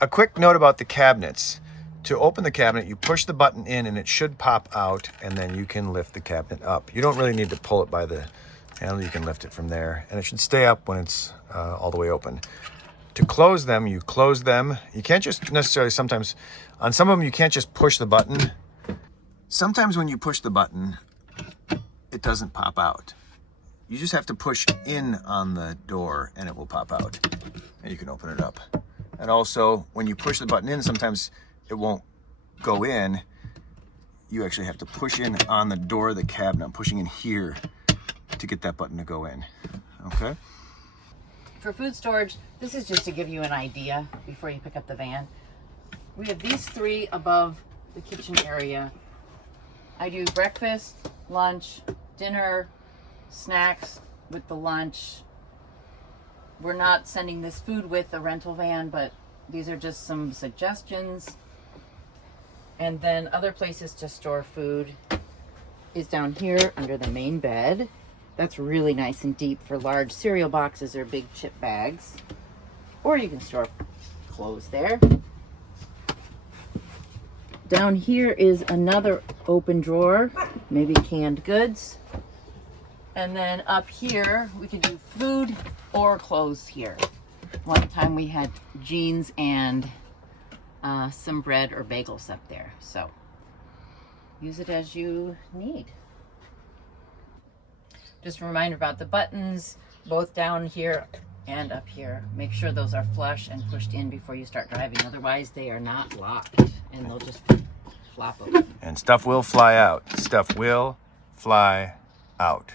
A quick note about the cabinets. To open the cabinet, you push the button in and it should pop out, and then you can lift the cabinet up. You don't really need to pull it by the handle. You can lift it from there, and it should stay up when it's all the way open. To close them, you close them. You can't just necessarily, sometimes, on some of them, you can't just push the button. Sometimes when you push the button, it doesn't pop out. You just have to push in on the door and it will pop out, and you can open it up. And also, when you push the button in, sometimes it won't go in. You actually have to push in on the door of the cabinet. I'm pushing in here to get that button to go in. Okay? For food storage, this is just to give you an idea before you pick up the van. We have these three above the kitchen area. I do breakfast, lunch, dinner, snacks with the lunch. We're not sending this food with the rental van, but these are just some suggestions. And then other places to store food is down here under the main bed. That's really nice and deep for large cereal boxes or big chip bags. Or you can store clothes there. Down here is another open drawer, maybe canned goods. And then up here, we could do food or clothes here. One time we had jeans and some bread or bagels up there. So use it as you need. Just a reminder about the buttons, both down here and up here. Make sure those are flush and pushed in before you start driving. Otherwise, they are not locked and they'll just flop open. And stuff will fly out. Stuff will fly out.